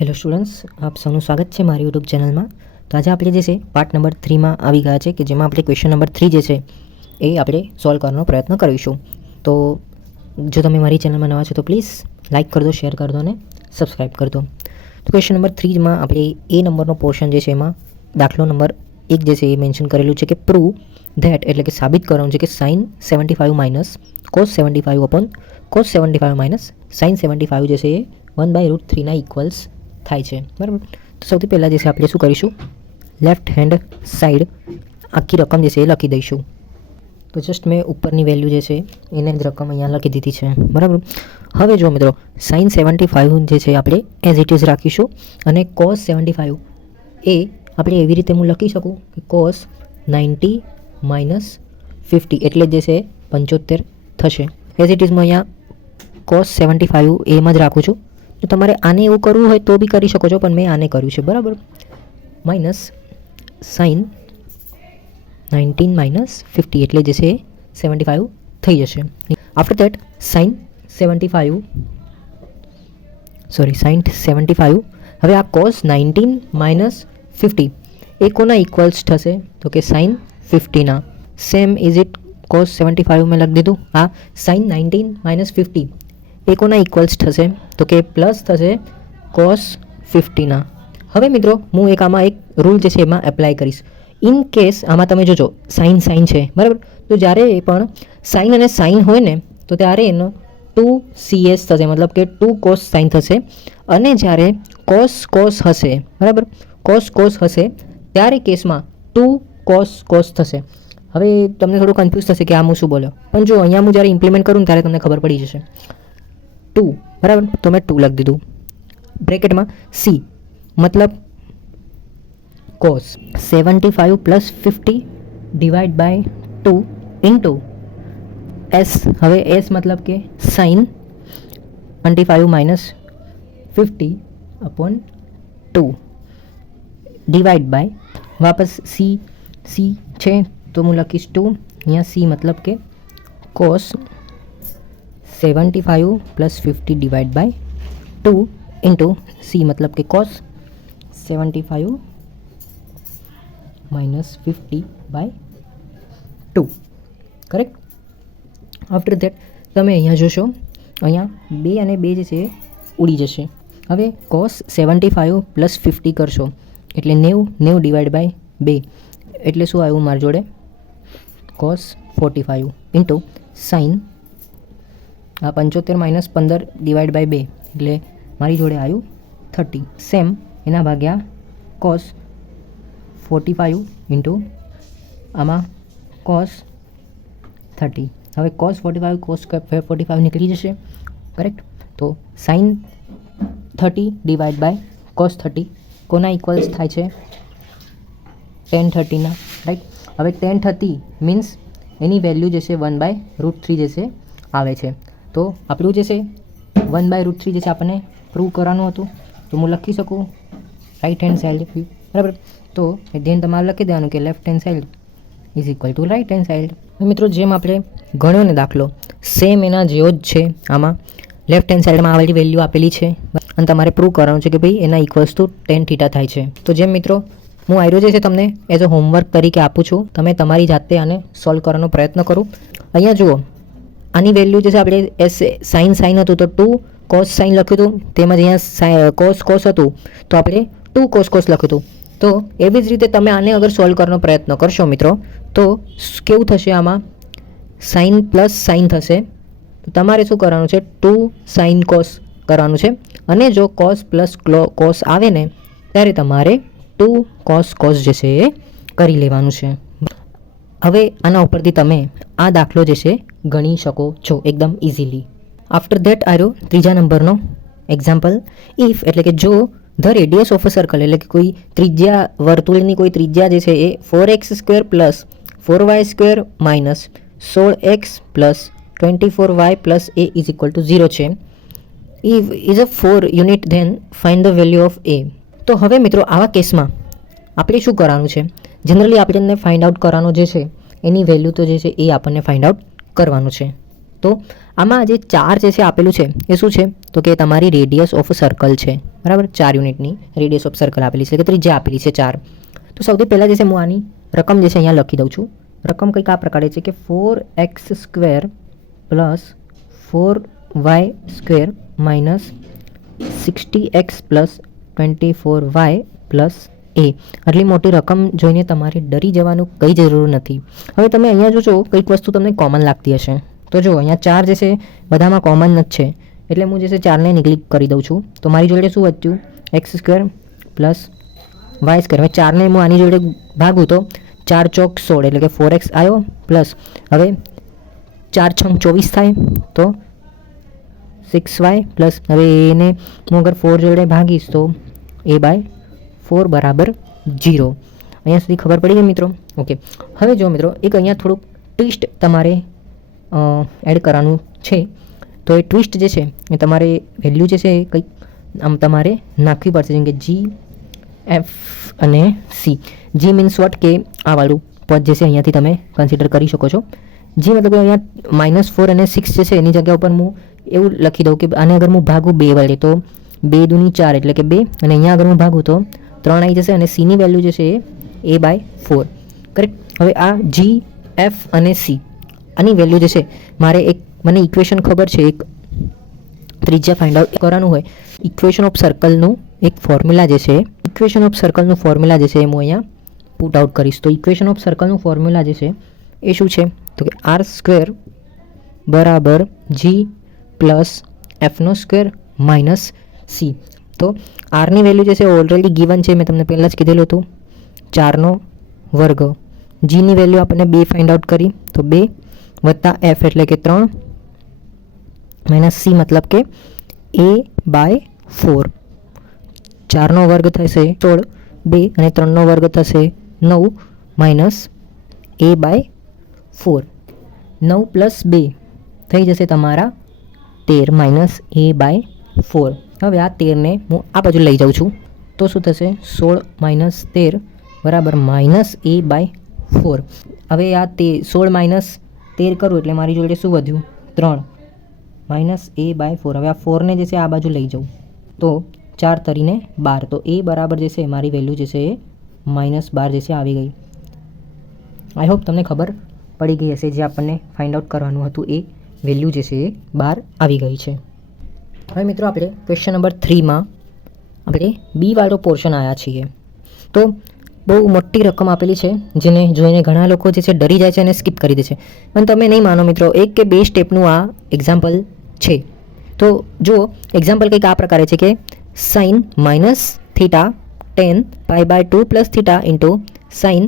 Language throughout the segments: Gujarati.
હેલો સ્ટુડન્ટ્સ, આપ સૌનું સ્વાગત છે મારી યુટ્યુબ ચેનલમાં. તો આજે આપણે જે છે પાર્ટ નંબર 3માં આવી ગયા છે કે જેમાં આપણે ક્વેશ્ચન નંબર 3 જે છે એ આપણે સોલ્વ કરવાનો પ્રયત્ન કરીશું. તો જો તમે મારી ચેનલમાં નવા છો તો પ્લીઝ લાઇક કરી દો, શેર કરી દો અને સબસ્ક્રાઈબ કરી દો. તો ક્વેશ્ચન નંબર 3માં આપણે એ નંબરનો પોર્શન જે છે એમાં દાખલો નંબર 1 જે છે એ મેન્શન કરેલું છે કે પ્રૂવ ધેટ, એટલે કે સાબિત કરવાનું છે કે sine 75 minus cos 75 upon cos 75 minus sine 75 જે છે એ 1/√3 ના ઇક્વલ્સ થાય છે. બરાબર. તો સૌથી પહેલાં જે છે આપણે શું કરીશું, લેફ્ટ હેન્ડ સાઈડ આખી રકમ જે છે એ લખી દઈશું. તો જસ્ટ મેં ઉપરની વેલ્યુ જે છે એને જ રકમ અહીંયા લખી દીધી છે. બરાબર. હવે જો મિત્રો, સાઇન 75 જે છે આપણે એઝ ઇટ ઇઝ રાખીશું અને કોસ 75 એ આપણે એવી રીતે હું લખી શકું કે કોસ 90 માઇનસ 50 એટલે જે છે 75 થશે. એઝ ઇટ ઇઝમાં અહીંયા કોસ 75 એમ જ રાખું છું. તો તમારે આને એવું કરવું હોય તો બી કરી શકો છો, પણ મેં આને કર્યું છે. બરાબર. માઇનસ સાઇન 19 માઇનસ 50 એટલે જે છે 75 થઈ જશે. આફ્ટર દેટ સાઇન 75 હવે આ કોસ 19 માઇનસ 50 એ કોના ઇક્વલ્સ થશે તો કે સાઇન 50 ના. સેમ ઇઝ ઇટ કોસ 75 મેં લખી દીધું. આ સાઇન 19 માઇનસ 50 એ કોના ઇક્વલ્સ થશે તો કે પ્લસ થશે કોસ 50 ના. હવે મિત્રો હું આમાં એક રૂલ જે છે એમાં એપ્લાય કરીશ. ઇન કેસ આમાં તમે જોજો સાઇન છે. બરાબર. તો જ્યારે એ પણ સાઇન અને સાઇન હોય ને તો ત્યારે એનો 2CS થશે, મતલબ કે 2 કોસ સાઇન થશે. અને જ્યારે કોસ હશે, બરાબર, કોસ હશે ત્યારે કેસમાં 2 કોસ થશે. હવે તમને થોડું કન્ફ્યુઝ થશે કે આ હું શું બોલ્યો, પણ જો અહીંયા હું જ્યારે ઇમ્પ્લિમેન્ટ કરું ત્યારે તમને ખબર પડી જશે. 2, બરાબર, તો મેં 2 લખી દીધું બ્રેકેટમાં. સી મતલબ cos 75 plus 50 divide by 2 into S. હવે એસ મતલબ કે sine 25 minus 50 upon 2 divide by વાપસ સી છે તો હું લખીશ 2. અહીંયા સી મતલબ કે cos 75 plus 50 divide by 2 into C મતલબ કે cos 75 minus 50 by 2. Correct. After that તમે અહીંયા જોશો, અહીંયા 2 અને 2 જે છે ઉડી જશે. હવે કોસ 75 પ્લસ 50 કરશો એટલે 90 ડિવાઈડ બાય 2 એટલે શું આવ્યું મારી જોડે cos 45 into sine 75 minus 15 divide by 2 એટલે મારી જોડે આવ્યું 30. સેમ એના ભાગ્યા કોસ 45 ઇન્ટુ આમાં કોસ 30. હવે કોસ 45 કોસ 45 નીકળી જશે. કરેક્ટ. તો સાઇન 30 ડિવાઈડ બાય કોસ 30 કોના ઇક્વલ્સ થાય છે tan 30 ના. રાઈટ. હવે tan 30 મીન્સ એની વેલ્યુ જે છે 1/√3 જે છે આવે છે. તો આપણું જે છે 1/√3 જે છે આપણને પ્રૂવ કરવાનું હતું, તો હું લખી શકું રાઈટ હેન્ડ સાઇડ. બરાબર. તો ધ્યાન તમારે લખી દેવાનું કે left hand side is equal two right hand side. મિત્રો જેમ આપણે ગણ્યો ને દાખલો, સેમ એના જેવો જ છે. આમાં લેફ્ટ હેન્ડ સાઇડમાં આવેલી વેલ્યુ આપેલી છે અને તમારે પ્રૂવ કરવાનું છે કે ભાઈ એના ઇક્વલ્સ ટુ tan θ થાય છે. તો જેમ મિત્રો હું આયરો જે છે તમને એઝ અ હોમવર્ક તરીકે આપું છું, તમે તમારી જાતે આને સોલ્વ કરવાનો પ્રયત્ન કરો. અહીંયા જુઓ, આની વેલ્યુ જે છે આપણે સાઇન હતું તો 2 કોસ સાઇન લખ્યું હતું, તેમજ અહીંયા કોસ હતું તો આપણે 2 કોસ લખ્યું હતું. તો એવી જ રીતે તમે આને અગર સોલ્વ કરવાનો પ્રયત્ન કરશો મિત્રો તો કેવું થશે, આમાં સાઇન પ્લસ સાઇન થશે. તો તમારે શું કરવાનું છે, 2 સાઇન કોસ કરવાનું છે. અને જો કોસ પ્લસ કોસ આવે ને ત્યારે તમારે 2 કોસ જે છે એ કરી લેવાનું છે. હવે આના ઉપરથી તમે આ દાખલો જે છે ગણી શકો છો એકદમ ઇઝીલી. આફ્ટર ધેટ આવ્યો ત્રીજા નંબરનો એક્ઝામ્પલ. ઇફ એટલે કે જો the radius of a circle એટલે કે કોઈ ત્રિજ્યા, વર્તુળની કોઈ ત્રિજ્યા જે છે એ 4x² plus 4y² minus 16x plus 24y plus a is equal to 0 છે. If is a 4 unit then find the value of a. તો હવે મિત્રો આવા કેસમાં આપણે શું કરવાનું છે, જનરલી આપણને ફાઇન્ડ આઉટ કરવાનો જે છે એની વેલ્યુ તો જે છે એ આપણને ફાઇન્ડ આઉટ કરવાનું છે. તો આમાં જે 4 જે છે આપેલું છે એ શું છે તો કે તમારી રેડિયસ ઓફ સર્કલ છે, બરાબર. 4 યુનિટની રેડિયસ ઓફ સર્કલ આપેલી છે, કે ત્રિજ્યા આપેલી છે 4. તો સૌથી પહેલાં જે છે હું આની રકમ જે છે અહીંયા લખી દઉં છું. રકમ કંઈક આ પ્રકારે છે કે 4x² plus 4y² minus 60x plus 24y plus a. આટલી મોટી રકમ જોઈને તમારે ડરી જવાનું કંઈ જરૂર નથી. હવે તમે અહીંયા જોશો કંઈક વસ્તુ તમને કોમન લાગતી હશે. તો જો અહીંયા 4 જે છે બધામાં કોમન જ છે, એટલે હું જે છે 4ને નિગ્લેક્ટ કરી દઉં છું. તો મારી જોડે શું વધ્યું? x² plus y². હવે 4ને હું આની જોડે ભાગું તો 4 ચોક 16 એટલે કે 4x આવ્યો, પ્લસ હવે 4 છંગ 24 થાય તો 6y પ્લસ હવે એને હું અગર 4 જોડે ભાગીશ તો a/4 બરાબર 0. અહીંયા સુધી ખબર પડી ગઈ મિત્રો? ઓકે. હવે જો મિત્રો એક અહીંયા થોડુંક ટ્વિસ્ટ તમારે એડ કરવાનું છે. તો એ ટ્વિસ્ટ જે છે એ તમારે વેલ્યુ જે છે એ કંઈક આમ તમારે નાખવી પડશે, જેમ કે G, F અને C. G મીન્સ વોટ કે આ વાળું પદ જે છે અહીંયાથી તમે કન્સિડર કરી શકો છો. G મતલબ અહીંયા -4 અને 6 જે છે એની જગ્યા ઉપર હું એવું લખી દઉં કે આને અગર હું ભાગું 2 વડે તો 2 દૂની 4 એટલે કે 2, અને અહીંયા અગર હું ભાગું તો 3 આવી જશે, અને C ની વેલ્યુ જે છે એ a/4. કરેક્ટ. હવે આ G, F અને C આની વેલ્યુ જે છે મારે એક મને ઇક્વેશન ખબર છે, એક ત્રિજ્યા ફાઇન્ડ આઉટ કરવાનું હોય. ઇક્વેશન ઓફ સર્કલનું એક ફોર્મ્યુલા જે છે, ઇક્વેશન ઓફ સર્કલનું ફોર્મ્યુલા જે છે એ હું અહીંયા પુટ આઉટ કરીશ. તો ઇક્વેશન ઓફ સર્કલનું ફોર્મ્યુલા જે છે એ શું છે તો કે r² બરાબર G plus F² minus C. તો આરની વેલ્યુ જે છે ઓલરેડી ગિવન છે, મેં તમને પહેલાં જ કીધેલું હતું 4નો વર્ગ. જીની વેલ્યુ આપણને 2 ફાઇન્ડ આઉટ કરી, તો 2 વત્તા F એટલે કે 3 માઇનસ C મતલબ કે a/4. 4નો વર્ગ થશે 16, 2 અને 3નો વર્ગ થશે 9 માઇનસ a/4. 9 પ્લસ 2 થઈ જશે તમારા 13 માઇનસ a/4. હવે આ 13ને હું આ બાજુ લઈ જાઉં છું તો શું થશે? 16 માઇનસ 13 બરાબર માઇનસ a/4. હવે આ 16 માઇનસ 13 કરું એટલે મારી જોડે શું વધ્યું? 3 માઇનસ a/4. હવે આ 4ને જે છે આ બાજુ લઈ જાઉં તો 4 તરીને 12. તો a બરાબર જે છે મારી વેલ્યુ જે છે એ -12 જે છે આવી ગઈ. આઈ હોપ તમને ખબર પડી ગઈ હશે. જે આપણને ફાઇન્ડ આઉટ કરવાનું હતું એ વેલ્યુ જે છે એ 12 આવી ગઈ છે. હવે મિત્રો આપણે ક્વેશ્ચન નંબર 3માં આપણે બી વાળો પોર્શન આવ્યા છીએ. તો બહુ મોટી રકમ આપેલી છે, જેને જોઈને ઘણા લોકો જે છે ડરી જાય છે અને સ્કીપ કરી દે છે. પણ તમે નહીં માનો મિત્રો, 1 કે 2 સ્ટેપનું આ એક્ઝામ્પલ છે. તો જુઓ, એક્ઝામ્પલ કંઈક આ પ્રકારે છે કે sin -θ tan π/2 plus θ into sin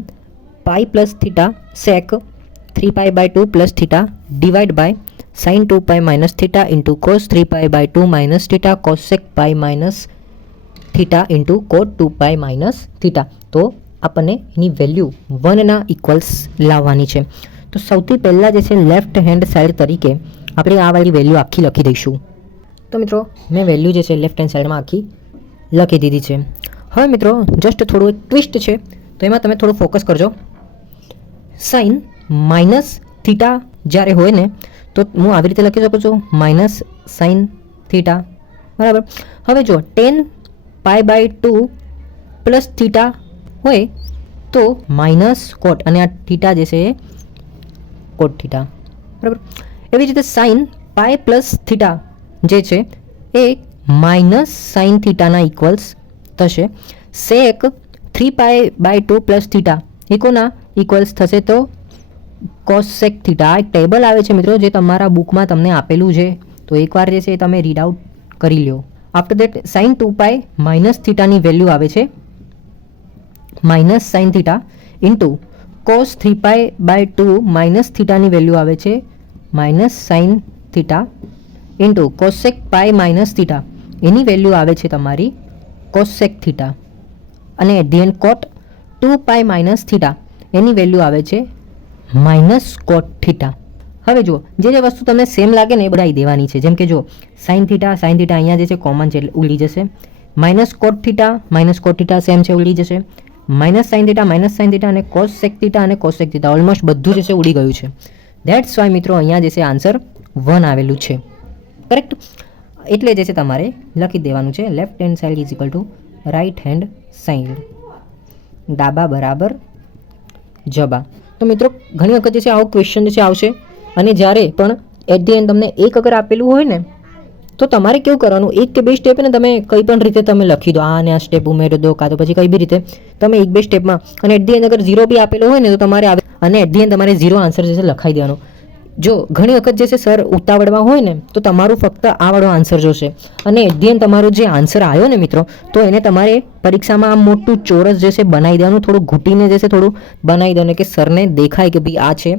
π plus θ sec 3π/2 plus θ divide by sin 2π minus θ into cos 3π/2 minus θ cos sec π minus θ into cot 2π minus θ. તો આપણને એની વેલ્યુ 1ના ઇક્વલ્સ લાવવાની છે. તો સૌથી પહેલાં જે છે લેફ્ટ હેન્ડ સાઈડ તરીકે આપણે આ વાળી વેલ્યુ આખી લખી દઈશું. તો મિત્રો મેં વેલ્યુ જે છે લેફ્ટ હેન્ડ સાઈડમાં આખી લખી દીધી છે. હવે મિત્રો જસ્ટ થોડું એક ટ્વિસ્ટ છે, તો એમાં તમે થોડું ફોકસ કરજો. સાઇન માઇનસ થીટા જ્યારે હોય ને તો હું આવી રીતે લખી શકું છું માઇનસ સાઇન થીટા, બરાબર. હવે જો 10 π/2 પ્લસ થીટા હોય તો માઇનસ કોટ, અને આ થીટા જે છે એ કોટ થીટા, બરાબર. એવી રીતે સાઇન પાઈ પ્લસ થીટા જે છે એ માઇનસ સાઇન થીટાના ઇક્વલ્સ થશે. સેક 3π/2 પ્લસ થીટા એ કોના ઇક્વલ્સ થશે? તો કોસ સેક થીટા. આ એક ટેબલ આવે છે મિત્રો, જે તમારા બુકમાં તમને આપેલું છે, તો એકવાર જે છે તમે રીડ આઉટ કરી લો. આફ્ટર દેટ સાઇન 2π માઇનસ થીટાની વેલ્યુ આવે છે minus sine theta into cos 3π/2 minus થીટાની વેલ્યુ આવે છે minus sine theta into cosec pi minus theta, એની વેલ્યુ આવે છે તમારી કોસેક થીટા, અને at the end cot 2π minus theta એની વેલ્યુ આવે છે માઇનસ કોટ થીટા. હવે જુઓ, જે વસ્તુ તમને સેમ લાગે ને એ બધાઈ દેવાની છે. જેમ કે જો સાઇન થીટા અહીંયા જે છે કોમન છે એટલે ઉડી જશે. માઇનસ કોટ થીટા સેમ છે, ઉડી જશે. માઇનસ સાઇન થીટા અને કોસેક થીટા ઓલમોસ્ટ બધું જે છે ઉડી ગયું છે. ધેટ્સ વાય મિત્રો અહીંયા જે છે આન્સર 1 આવેલું છે. કરેક્ટ. એટલે જે છે તમારે લખી દેવાનું છે left hand side is equal to right hand side, ડાબા બરાબર જબા. તો મિત્રો ઘણી વખત જે છે આવો ક્વેશ્ચન જે છે આવશે, અને જ્યારે પણ એટ ધી એન્ડ તમને એક અગર આપેલું હોય ને તો તમારે કેવું કરવાનું, એક કે બે સ્ટેપ ને તમે કંઈ પણ રીતે તમે લખી દો, આ અને આ સ્ટેપ ઉમેરી દો, કાં તો પછી કઈ બી રીતે તમે એક બે સ્ટેપમાં, અને એટ ધી એન્ડ અગર 0 બી આપેલો હોય ને તો તમારે આવે, અને એટ ધી એન્ડ તમારે 0 આન્સર જે છે લખાઈ દેવાનો. જો ઘણી વખત જે છે સર ઉતાવળમાં હોય ને તો તમારું ફક્ત આ વાળો આન્સર જોશે, અને એટ ધી એન્ડ તમારો જે આન્સર આવ્યો ને મિત્રો, તો એને તમારે પરીક્ષામાં આમ મોટું ચોરસ જે છે બનાવી દેવાનું, થોડું ઘૂંટીને જે છે થોડું બનાવી દેવાનું કે સરને દેખાય કે ભાઈ આ છે.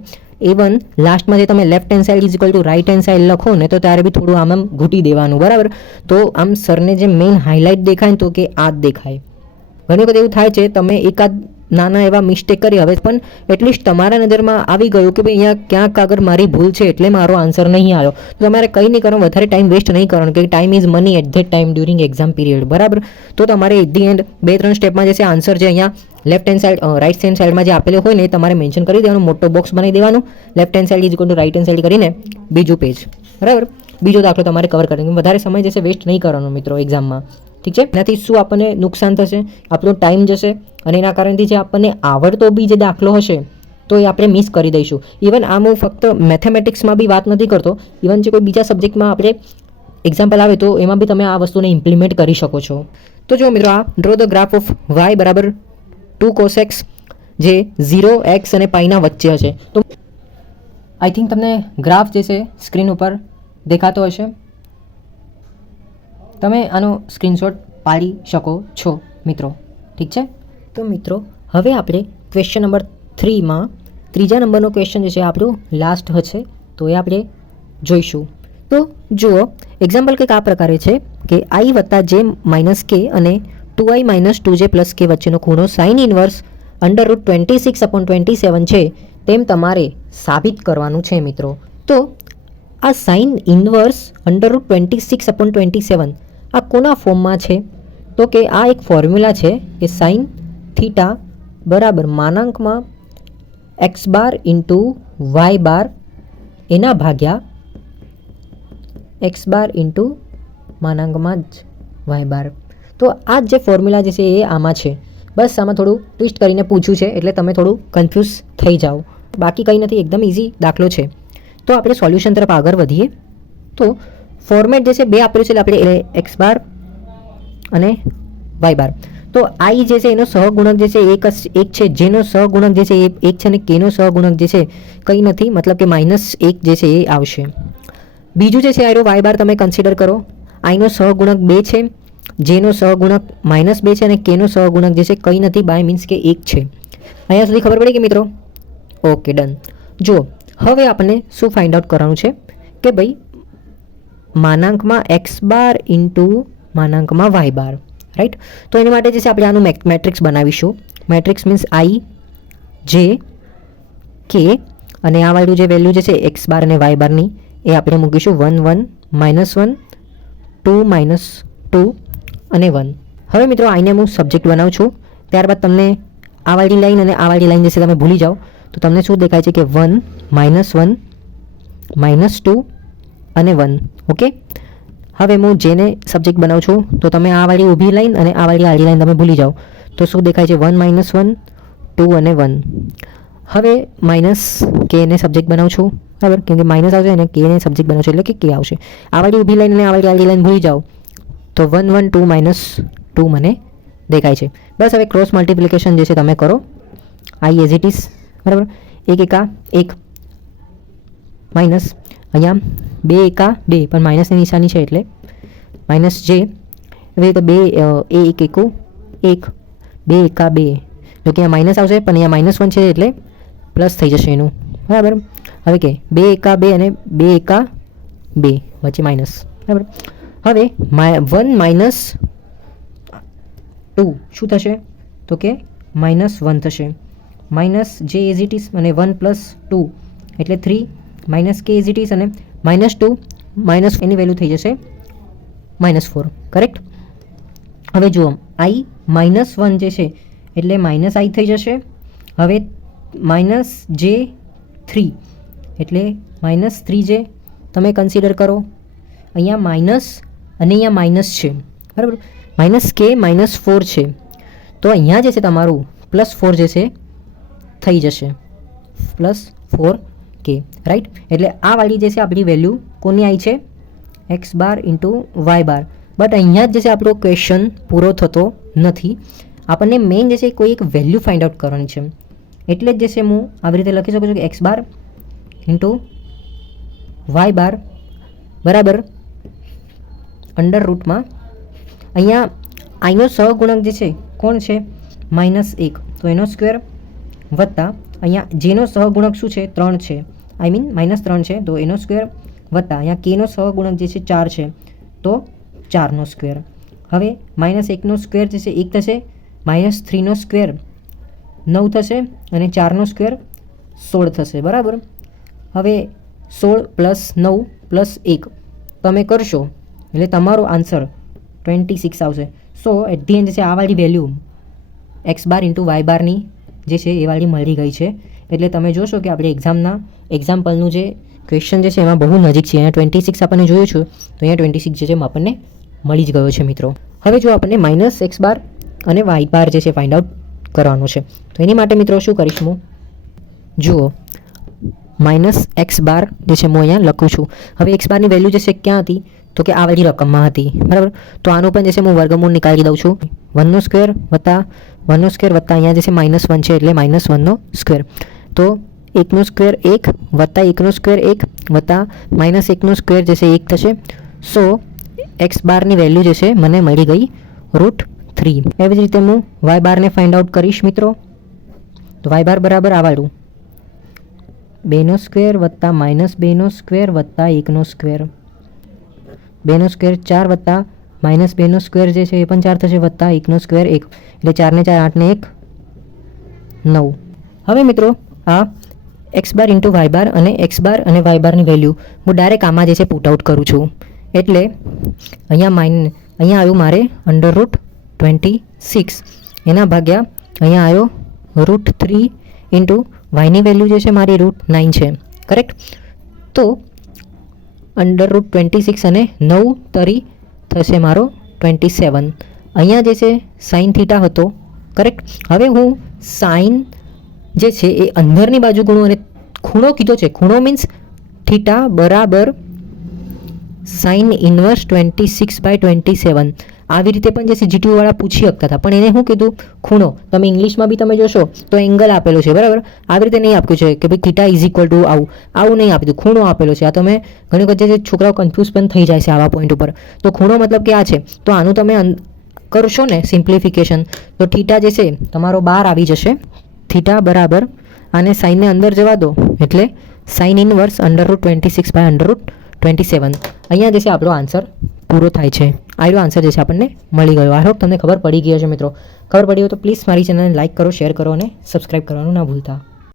ઇવન લાસ્ટમાં જે તમે left hand side is equal to right hand side લખો ને તો ત્યારે બી થોડું આમ ઘૂંટી દેવાનું, બરાબર. તો આમ સરને જે મેઇન હાઇલાઇટ દેખાય ને તો કે આ જ દેખાય. ઘણી વખત એવું થાય છે તમે એકાદ નાના એવા મિસ્ટેક કરી, હવે પણ એટલીસ્ટ તમારા નજરમાં આવી ગયું કે ભાઈ અહીંયા ક્યાંક આગળ મારી ભૂલ છે એટલે મારો આન્સર નહીં આવ્યો, તો તમારે કંઈ નહીં કરવાનું, વધારે ટાઈમ વેસ્ટ નહીં કરવાનો, કે time is money at that time during exam period, બરાબર. તો તમારે એટ ધી એન્ડ 2-3 સ્ટેપમાં જે છે આન્સર જે અહીંયા left hand side right hand સાઇડમાં જે આપેલું હોય ને એ તમારે મેન્શન કરી દેવાનું, મોટો બોક્સ બનાવી દેવાનું, left hand side is equal to right hand side કરીને બીજું પેજ, બરાબર. બીજો દાખલો તમારે કવર કરવાનો, વધારે સમય જે છે વેસ્ટ નહીં કરવાનો મિત્રો એક્ઝામમાં, ઠીક છે. એનાથી શું આપણને નુકસાન થશે, આપણો ટાઈમ જશે, અને એના કારણથી જે આપણને આવડતો બી જે દાખલો હશે તો એ આપણે મિસ કરી દઈશું. ઇવન આમ હું ફક્ત મેથેમેટિક્સમાં બી વાત નથી કરતો, ઇવન જે કોઈ બીજા સબ્જેક્ટમાં આપણે એક્ઝામ્પલ આવે તો એમાં બી તમે આ વસ્તુને ઇમ્પ્લિમેન્ટ કરી શકો છો. તો જો મિત્રો, આ draw the graph of y બરાબર 2 cos x જે 0, x અને પાઈના વચ્ચે હશે. તો આઈ થિંક તમને ગ્રાફ જે છે સ્ક્રીન ઉપર દેખાતો હશે, તમે આનો સ્ક્રીનશોટ પાડી શકો છો મિત્રો, ઠીક છે. તો મિત્રો હવે આપણે ક્વેશ્ચન નંબર 3માં ત્રીજા નંબરનો ક્વેશ્ચન જે છે આપણું લાસ્ટ હશે, તો એ આપણે જોઈશું. તો જુઓ, એક્ઝામ્પલ કંઈક આ પ્રકારે છે કે i વત્તા j માઇનસ k અને 2i minus 2j plus k વચ્ચેનો ખૂણો સાઇન ઇનવર્સ √26/27 છે તેમ તમારે સાબિત કરવાનું છે મિત્રો. તો આ સાઇન ઇનવર્સ √26/27 આ કોના ફોર્મમાં છે, તો કે આ એક ફોર્મ્યુલા છે કે સાઇન થીટા બરાબર માનાંકમાં x બાર ઇન્ટુ y બાર એના ભાગ્યા x બાર ઇન્ટુ માનાંકમાં જ y બાર. તો આ જે ફોર્મ્યુલા જે છે એ આમાં છે, બસ આમાં થોડું ટ્વિસ્ટ કરીને પૂછ્યું છે એટલે તમે થોડું કન્ફ્યુઝ થઈ જાઓ, બાકી કંઈ નથી, એકદમ ઇઝી દાખલો છે. તો આપણે સોલ્યુશન તરફ આગળ વધીએ. તો ફોર્મેટ જે છે બે આપેલું છે, એટલે આપણે x બાર અને y બાર. તો i જે છે એનો સહગુણક જે છે એક છે, જેનો સહગુણક જે છે એ 1 છે, અને kનો સહગુણક જે છે કંઈ નથી, મતલબ કે -1 જે છે એ આવશે. બીજું જે છે આનો y બાર તમે કન્સિડર કરો, iનો સહગુણક 2 છે, જેનો સહગુણક -2 છે, અને kનો સહગુણક જે છે કંઈ નથી, બાય મીન્સ કે 1 છે. અહીંયા સુધી ખબર પડી કે મિત્રો? Okay, done. જુઓ, હવે આપણને શું ફાઇન્ડ આઉટ કરવાનું છે કે ભાઈ માનાંકમાં x બાર ઇન્ટુ માનાંકમાં y બાર, રાઈટ. તો એના માટે જે છે આપણે આનું મેટ્રિક્સ બનાવીશું. Matrix means i j k, અને આ વાળું જે વેલ્યુ જે છે x બાર અને y બારની એ આપણે મૂકીશું 1 1 -1 2 -2 અને 1. હવે મિત્રો આઈને હું સબ્જેક્ટ બનાવું છું, ત્યારબાદ તમને આ વાળી લાઈન અને આ વાળી લાઈન જે છે તમે ભૂલી જાઓ, તો તમને શું દેખાય છે કે 1 -1 -2 અને 1. ઓકે, હવે હું જેને સબ્જેક્ટ બનાવું છું તો તમે આ વાળી ઊભી લાઈન અને આ વાળી આડી લાઈન તમે ભૂલી જાઓ, તો શું દેખાય છે 1 -1 2 અને 1. હવે માઇનસ કે ને સબ્જેક્ટ બનાવું છું, બરાબર, કેમ કે માઇનસ આવશે અને કે ને સબ્જેક્ટ બનાવું છું એટલે કે કે આવશે. આ વાળી ઊભી લાઈન અને આ વાળી આડી લાઈન ભૂલી જાઓ તો 1 1 2 -2 મને દેખાય છે. બસ હવે ક્રોસ મલ્ટિપ્લિકેશન જે છે તમે કરો, i એઝ ઇટ ઇઝ, બરાબર. 1 એકા 1 માઇનસ અહીંયા 2 એકા 2 પણ માઇનસની નિશાની છે એટલે માઇનસ j, એવી રીતે 2 1 એકું 1 2 એકા 2, જો કે અહીંયા માઇનસ આવશે પણ અહીંયા -1 છે એટલે પ્લસ થઈ જશે એનું, બરાબર. હવે કે 2 એકા 2 અને 2 એકા 2 વચ્ચે માઇનસ, બરાબર. હવે 1 -2 શું થશે તો કે -1 થશે, minus j as it is અને 1 + 2 એટલે 3 minus k as it is અને -2 માઇનસ એની વેલ્યુ થઈ જશે -4, કરેક્ટ. હવે જુઓ i -1 જે છે એટલે -i થઈ જશે. હવે -j3 એટલે -3j તમે કન્સિડર કરો અહીંયા માઇનસ અને અહીંયા માઇનસ છે, બરાબર, -k-4 છે, તો અહીંયા જે છે તમારું +4 જે છે થઈ જશે, +4k, રાઈટ. એટલે આ વાળી જે છે આપણી વેલ્યુ કોની આવી છે, x bar into y bar. But અહીંયા જ જે છે આપણો ક્વેશ્ચન પૂરો થતો નથી. આપણને મેઇન જે છે કોઈ એક વેલ્યુ ફાઇન્ડ આઉટ કરવાની છે, એટલે જ જે છે હું આવી રીતે લખી શકું છું કે x બાર ઇન્ટુ વાય બાર બરાબર અંડર રૂટમાં અહીંયા આઈનો સહગુણક જે છે કોણ છે, -1, તો એનો સ્ક્વેર વત્તા અહીંયા જેનો સહગુણક શું છે 3 છે, આઈ મીન -3 છે, તો એનો સ્ક્વેર વત્તા અહીંયા કેનો સહગુણક જે છે 4 છે, તો 4નો સ્ક્વેર. હવે -1નો સ્ક્વેર જે છે 1 થશે, -3નો સ્ક્વેર 9 થશે અને 4નો સ્ક્વેર 16 થશે, બરાબર. હવે 16 + 9 + 1 તમે કરશો એટલે તમારો આન્સર 26 આવશે. સો એટ ધી એન્ડ જે છે આ વાળી value x bar into y બારની જે છે એ વાળી મળી ગઈ છે. એટલે તમે જોશો કે આપણે એક્ઝામ્પલનું જે ક્વેશ્ચન જે છે એમાં બહુ નજીક છે. અહીંયા 26 આપણને જોયું છે, તો અહીંયા 26 જે છે આપણને મળી જ ગયો છે મિત્રો. હવે જો આપણને -x બાર અને વાય બાર જે છે ફાઇન્ડ આઉટ કરવાનું છે, તો એની માટે મિત્રો શું કરીશ હું, જુઓ -x બાર જે છે હું અહીંયા લખું છું. હવે x બારની વેલ્યુ જે છે ક્યાં હતી, તો કે આ વાળી રકમમાં હતી, બરાબર. તો આનું પણ જે છે હું વર્ગમૂળ નીકાળી દઉં છું, 1નો સ્ક્વેર વત્તા 1નો સ્ક્વેર વત્તા અહીંયા જે છે -1 છે એટલે -1નો સ્ક્વેર, તો 1નો સ્ક્વેર 1 વત્તા 1નો સ્ક્વેર 1 વત્તા -1નો સ્ક્વેર જે છે 1 થશે. સો x બારની વેલ્યુ જે છે મને મળી ગઈ √3. એવી જ રીતે હું y બારને ફાઇન્ડ આઉટ કરીશ મિત્રો. તો y બાર બરાબર આ વાળું 2નો સ્ક્વેર વત્તા -2નો સ્ક્વેર વત્તા 1નો સ્ક્વેર, 2નો સ્ક્વેર 4 વત્તા -2નો સ્ક્વેર જે છે એ પણ 4 થશે વત્તા 1નો સ્ક્વેર 1, એટલે 4 ને 4 8 ને 1 9. હવે મિત્રો આ x બાર ઇન્ટુ વાય બાર અને x બાર અને વાય બારની વેલ્યુ હું ડાયરેક્ટ આમાં જે છે પુટ આઉટ કરું છું. એટલે અહીંયા આવ્યું મારે √26 એના ભાગ્યા અહીંયા આવ્યો √3 ઇન્ટુ વાયની વેલ્યુ જે છે મારી √9 છે, કરેક્ટ. તો √26 અને 9 તરી થશે મારો 27. અહીંયા જે છે સાઇન થીટા હતો, કરેક્ટ. હવે હું સાઇન જે છે એ અંદરની બાજુ ગુણું અને ખૂણો કીધો છે, ખૂણો મીન્સ થીટા બરાબર સાઇન ઇન્વર્સ 26/27. આવી રીતે પણ જે છે જીટીયુ વાળા પૂછી શકતા હતા, પણ એને શું કીધું, ખૂણો. તમે ઇંગ્લિશમાં બી તમે જોશો તો એંગલ આપેલો છે, બરાબર. આવી રીતે નહીં આપ્યું છે કે ભાઈ થીટા ઇઝ ઇક્વલ ટુ આવું નહીં આપી દીધું, ખૂણો આપેલો છે. આ તમે ઘણી વખત જે છોકરાઓ કન્ફ્યુઝ પણ થઈ જાય છે આવા પોઈન્ટ ઉપર. તો ખૂણો મતલબ કે આ છે, તો આનું તમે કરશો ને સિમ્પ્લિફિકેશન, તો થીટા જે છે તમારો 12 આવી જશે. થીટા બરાબર આને સાઇનને અંદર જવા દો એટલે સાઇન ઇન્વર્સ √26/√27. અહીંયા જે છે આપણો આન્સર પૂરો થાય છે. આનો આન્સર જે છે આપણને મળી ગયો. આઈ હોપ તમને ખબર પડી ગઈ હશે મિત્રો. ખબર પડી હોય તો પ્લીઝ મારી ચેનલને લાઇક કરો, શેર કરો અને સબસ્ક્રાઈબ કરવાનું ના ભૂલતા.